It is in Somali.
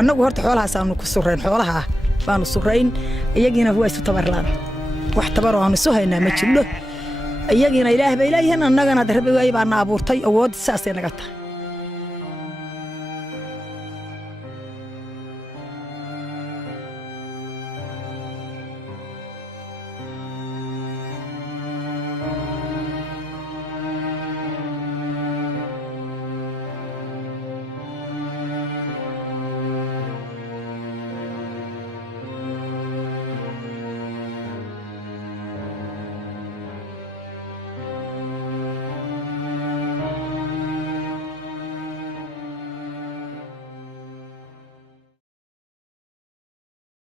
annagu horta xoolahaas aanu ku surrayn xoolaha baanu surrayn iyagina waa isu tabarlaan wax tabaro aanu soo haynaa ma jirno iyagina ilaahay bay leeyahay annagana rabbi way baan abuurtay awood saasay naga tahay